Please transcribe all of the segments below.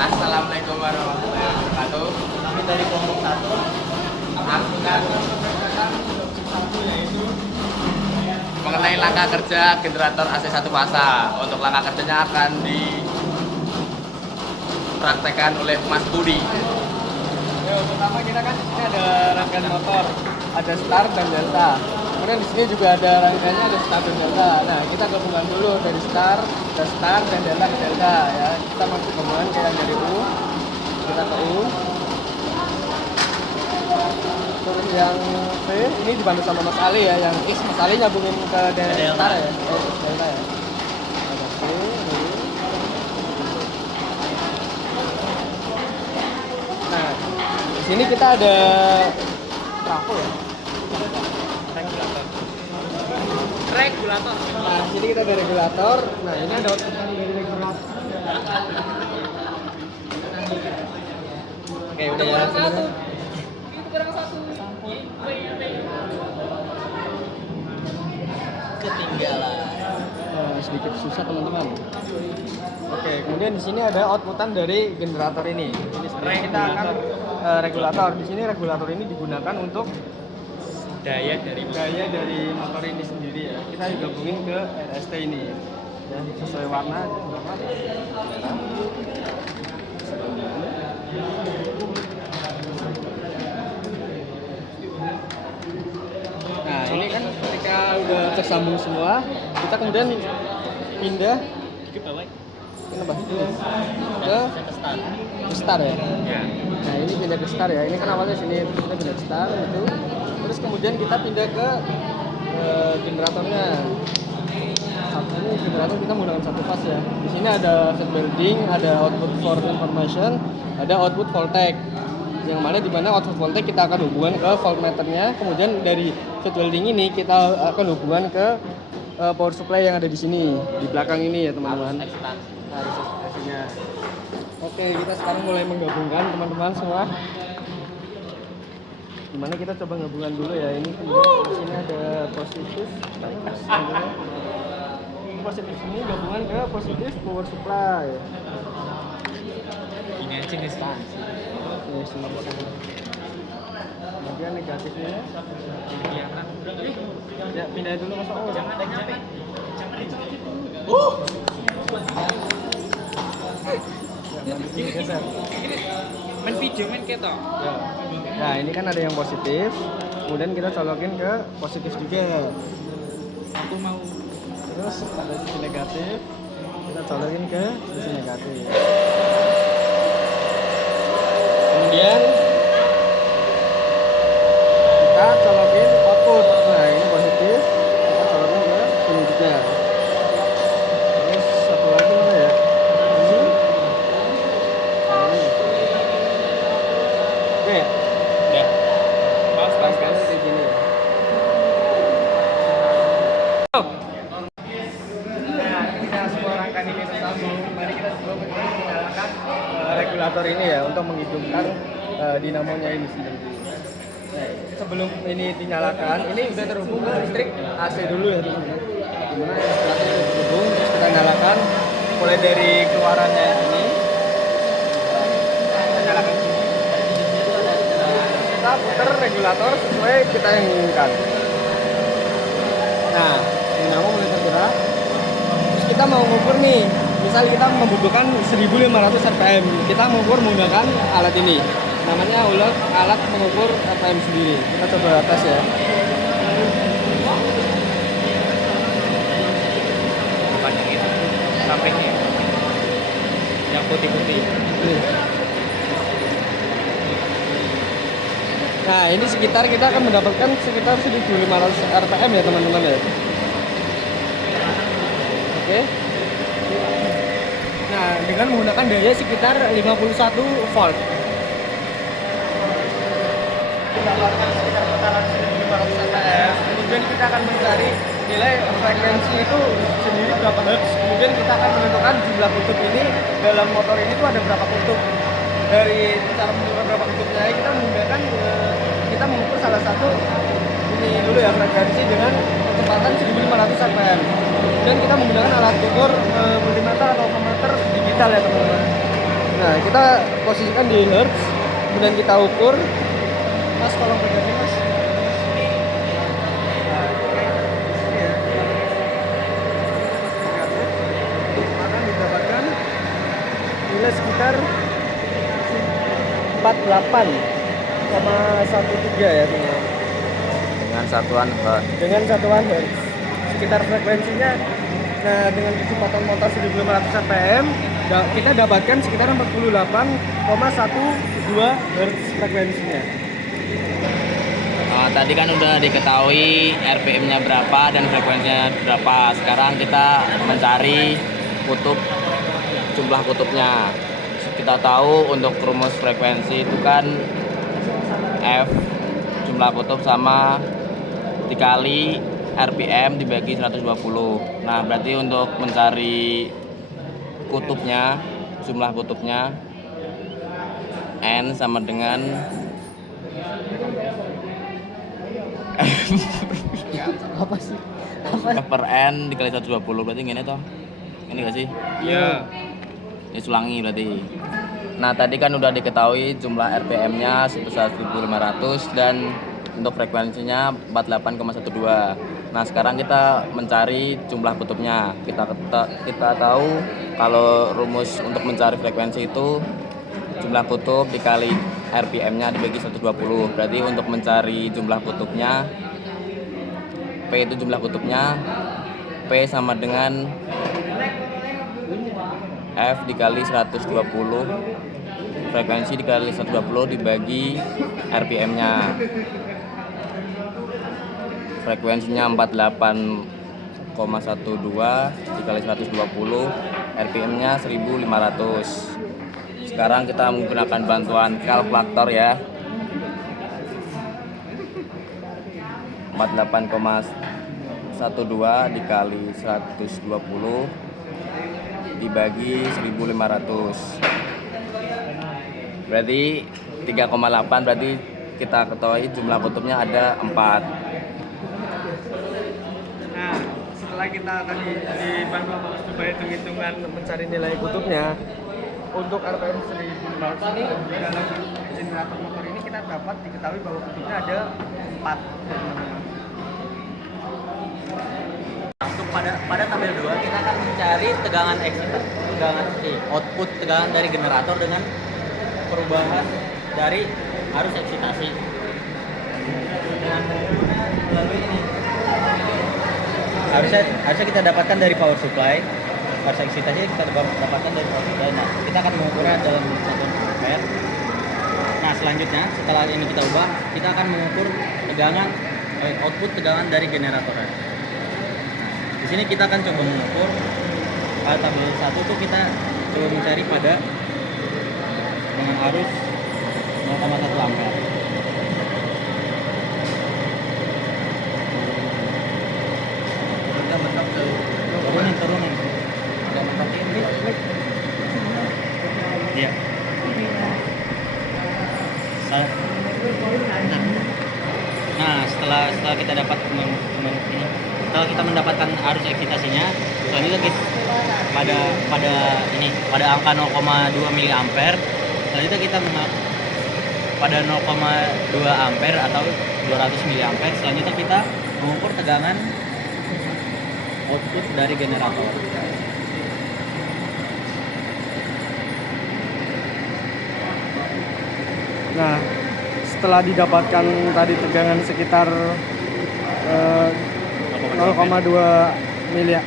Assalamualaikum warahmatullahi wabarakatuh. Kami dari kelompok 1 Akan yaitu mengenai langkah kerja generator AC1 fasa. Untuk langkah kerjanya akan dipraktekkan oleh Mas Budi. Ya, pertama kita kan di sini ada rangkaian motor, ada start dan delta. Kemudian di sini juga ada rangkaiannya ada start dan delta. Nah, kita gabungan dulu dari start ke start dan delta ke delta ya. Kita masuk gabungan ke yang dari U. Kita ke U. Terus yang V ini dibantu sama Mas Ali ya. Yang X Mas Ali nyambungin ke delta ya. Delta ya. Ada V, U. Nah, di sini kita ada trafo ya. Regulator. Nah, di sini kita ada regulator. Nah, ini ada output dari regulator. Oke, udah ya. Ketinggalan. Sedikit susah teman-teman. Oke, kemudian di sini ada outputan dari generator ini. Ini sebenarnya kita akan regulator. Di sini regulator ini digunakan untuk Daya dari motor ini sendiri ya. Kita gabungin ke RST ini ya, sesuai warna. Nah, ini kan ketika udah tersambung semua, kita kemudian pindah kenapa? Ke start ya. Ya. Nah, ini pindah ke start ya. Ini kan awalnya sini, terus kita pindah ke start itu. Terus kemudian kita pindah ke generatornya. Ini generator kita menggunakan satu fase ya. Di sini ada set building, ada output for information, ada output voltage. Yang mana di mana output voltage kita akan hubungan ke voltmeternya. Kemudian dari set building ini kita akan hubungan ke power supply yang ada di sini, di belakang ini ya teman-teman. Harus ekspresinya. Oke, kita sekarang mulai menggabungkan teman-teman semua. Dimana kita coba gabungan dulu ya. Ini kemudian di sini ada positif. Positif ini gabungan ke positif power supply. Ini aja nih sih. Oke, kemudian negatifnya. Ya, pindah dulu Mas Om. Jangan capek. Geser. Main video main ketok. Ya. Nah, ini kan ada yang positif, kemudian kita colokin ke positif juga. Aku mau Terus ada sisi negatif, kita colokin ke sisi negatif. Kemudian kita colokin output. Nah, ini positif, kita colokin ke sini juga. Terus satu lagi mana ya? Ini. Oke ya? ya. Pas. Rangkaiannya kayak gini ya. Nah, ketika semua rangkaian ini tersambung, mari kita coba menyalakan regulator ini ya untuk menghidupkan dinamonya ini sendiri. Nah, sebelum ini dinyalakan, ini sudah terhubung ke listrik AC dulu ya teman-teman. Dimana instalatornya sudah terhubung, terus kita nyalakan mulai dari keluarannya ini. Kita nyalakan sini. Kita putar regulator sesuai kita yang inginkan. Nah, dinamo mulai bergerak. Terus kita mau ngukur nih, misal kita membutuhkan 1500 rpm, kita mengukur menggunakan alat ini. Namanya alat mengukur rpm sendiri. Kita coba tes ya. Bukan yang itu. Sampingnya. Yang putih-putih. Nih. Nah, ini sekitar kita akan mendapatkan sekitar 1500 rpm ya teman-teman ya. Oke. Nah, dengan menggunakan daya sekitar 51 volt. Kita keluarkan sekitar putaran 1500 rpm. Kemudian kita akan mencari nilai frekuensi itu sendiri berapa hertz. Kemudian kita akan menentukan jumlah kutub ini dalam motor ini tuh ada berapa kutub. Dari cara menentukan berapa kutubnya kita menggunakan kita mengukur salah satu ini dulu ya frekuensi dengan kecepatan 1500 rpm. Dan kita menggunakan alat ukur multimeter atau voltmeter digital ya teman-teman. Nah, kita posisikan di hertz, kemudian kita ukur. Mas, tolong pegangin mas. Nah, kayak di sini ya. Akan didapatkan nilai sekitar 48,13 ya teman-teman. Dengan satuan hertz. Dengan satuan hertz. Sekitar frekuensinya, nah dengan kecepatan motor 1500 rpm, kita dapatkan sekitar 48,12 hertz frekuensinya. Tadi kan udah diketahui RPM-nya berapa dan frekuensinya berapa. Sekarang kita mencari jumlah kutubnya. Kita tahu untuk rumus frekuensi itu kan F jumlah kutub sama dikali RPM dibagi 120. Nah, berarti untuk mencari kutubnya, jumlah kutubnya N sama dengan Apa sih? Apa? F per N dikali 120, berarti gini toh? Ini gak sih? Iya. Ini ulangi berarti. Nah, tadi kan udah diketahui jumlah RPM-nya sebesar 1500 dan untuk frekuensinya 48,12. Nah, sekarang kita mencari jumlah kutubnya. Kita tahu kalau rumus untuk mencari frekuensi itu jumlah kutub dikali RPM-nya dibagi 120. Berarti untuk mencari jumlah kutubnya, P itu jumlah kutubnya, P sama dengan F dikali 120, frekuensi dikali 120 dibagi RPM-nya. Frekuensinya 48,12 dikali 120, RPM-nya 1500. Sekarang kita menggunakan bantuan kalkulator ya. 48,12 dikali 120 dibagi 1500. Berarti 3,8, berarti kita ketahui jumlah kutubnya ada 4. Nah, setelah kita tadi dibantu sama Mas Dubai hitung-hitungan mencari nilai kutubnya, untuk RPM 1500 ini di dalam generator motor ini kita dapat diketahui bahwa kutubnya ada 4. Untuk pada tabel 2 kita akan mencari tegangan output tegangan dari generator dengan perubahan dari arus eksitasi. Dengan melalui ini harusnya kita dapatkan dari power supply. Arus eksitasi kita dapatkan dari power supply. Nah, kita akan mengukurnya dalam satuan ampere. Nah, selanjutnya setelah ini kita ubah, kita akan mengukur output tegangan dari generatornya. Di sini kita akan coba mengukur pada tabel 1 tuh kita coba mencari pada dengan arus 0,1 ampere. Turunin. Udah mentok ini. Iya. Nah, setelah kita dapat setelah kita mendapatkan arus eksitasinya, selanjutnya kita pada angka 0,2 mA. Selanjutnya kita pada 0,2 ampere atau 200 mA. Selanjutnya kita mengukur tegangan output dari generator. Nah, setelah didapatkan tadi tegangan sekitar 0,2 mA,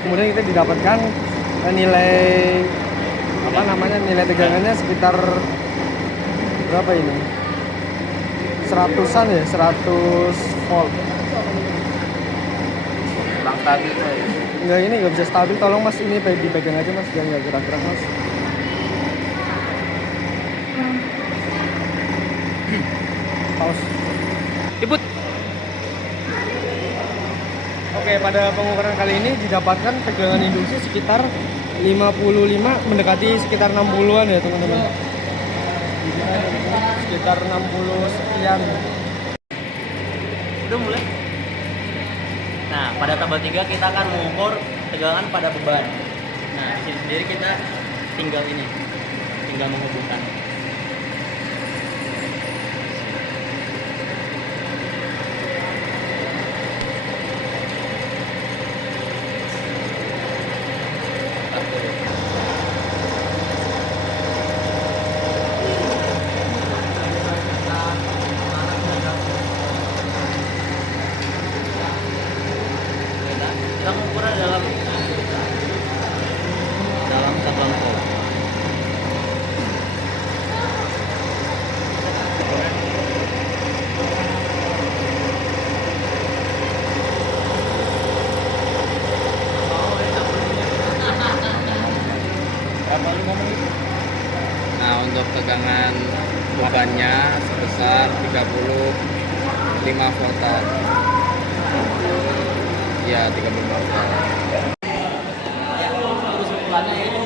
kemudian kita didapatkan nilai nilai tegangannya sekitar berapa ini? 100-an ya, 100 volt. Kurang stabil. Enggak, ini nggak bisa stabil, tolong mas ini dipegang aja mas, biar nggak gerak-gerak mas. Pause. Ibut. Oke, pada pengukuran kali ini didapatkan tegangan induksi sekitar 55 mendekati sekitar 60-an ya teman-teman. Sekitar 60 sekian. Udah mulai. Nah, pada tabel 3 kita akan mengukur tegangan pada beban. Nah, di sini sendiri kita tinggal ini. sudah menghubungkan. Kita mengukur dalam satuan volt. Nah, untuk tegangan bebannya sebesar 35 voltan. Ya, 35 voltan. Terus kesimpulannya itu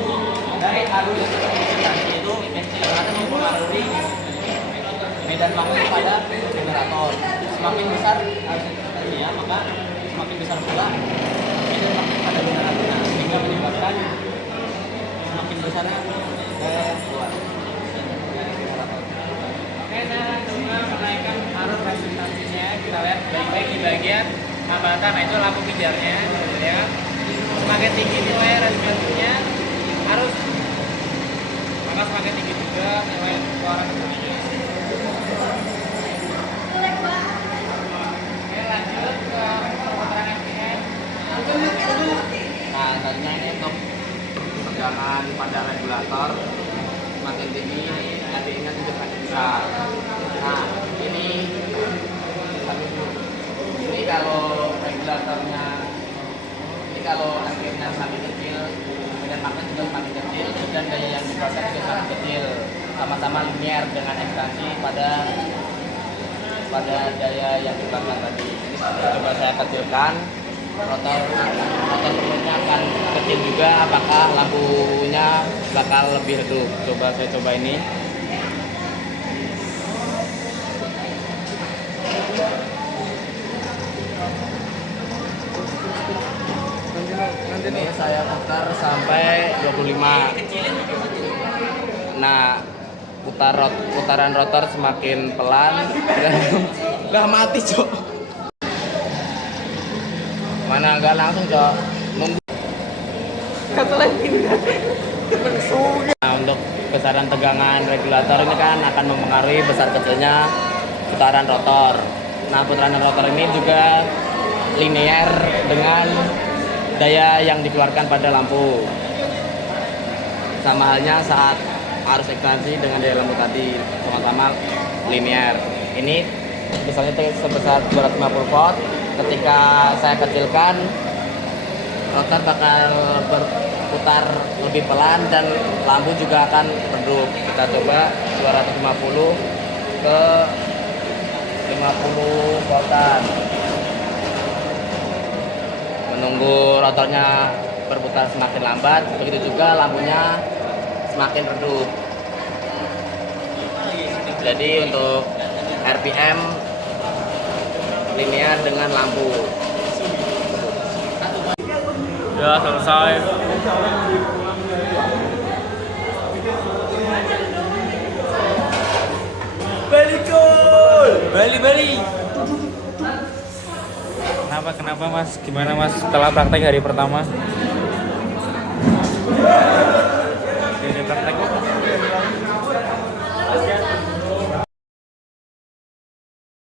dari arus instansi itu ternyata mempengaruhi medan magnet pada generator. Semakin besar arus instansinya, maka semakin besar pula medan magnet pada generator, sehingga menyebabkan semakin besarnya daya yang keluar. Oke, saya coba menaikkan arus resistansinya. Kita lihat baik-baik di bagian hambatan. Nah, itu lampu pijarnya, ya. Semakin tinggi nilai resistansinya, arus maka semakin tinggi juga nilai keluaran bunyinya. Oke, lanjut ke perputaran FPM. Nah, tadinya ini untuk tegangan pada regulator semakin tinggi, RPM-nya juga semakin besar. Nah, ini kalau regulatornya, ini kalau RPM-nya semakin kecil, medan magnet juga semakin kecil, dan daya yang dikeluarkan juga semakin kecil, sama-sama linear dengan ekspansi pada daya yang dikeluarkan tadi. Ini coba saya kecilkan, rotor perutnya akan kecil juga, apakah lampunya bakal lebih redup. Coba saya coba ini. Ini saya putar sampai 25. Nah, putaran rotor semakin pelan. Udah mati, Cok. Mana enggak langsung, Cok. Kata lagi Nah, untuk besaran tegangan regulator ini kan akan mempengaruhi besar kecilnya putaran rotor. Nah, putaran rotor ini juga linear dengan daya yang dikeluarkan pada lampu. Sama halnya saat arus ekspansi dengan daya lampu tadi, sama-sama linear. Ini misalnya sebesar 250 volt. Ketika saya kecilkan, rotor bakal berputar lebih pelan dan lampu juga akan redup. Kita coba 250 ke 50 voltan. Menunggu rotornya berputar semakin lambat, begitu juga lampunya semakin redup. Jadi untuk RPM linear dengan lampu. Udah selesai. Bali. Kenapa Mas? Gimana Mas setelah praktek hari pertama?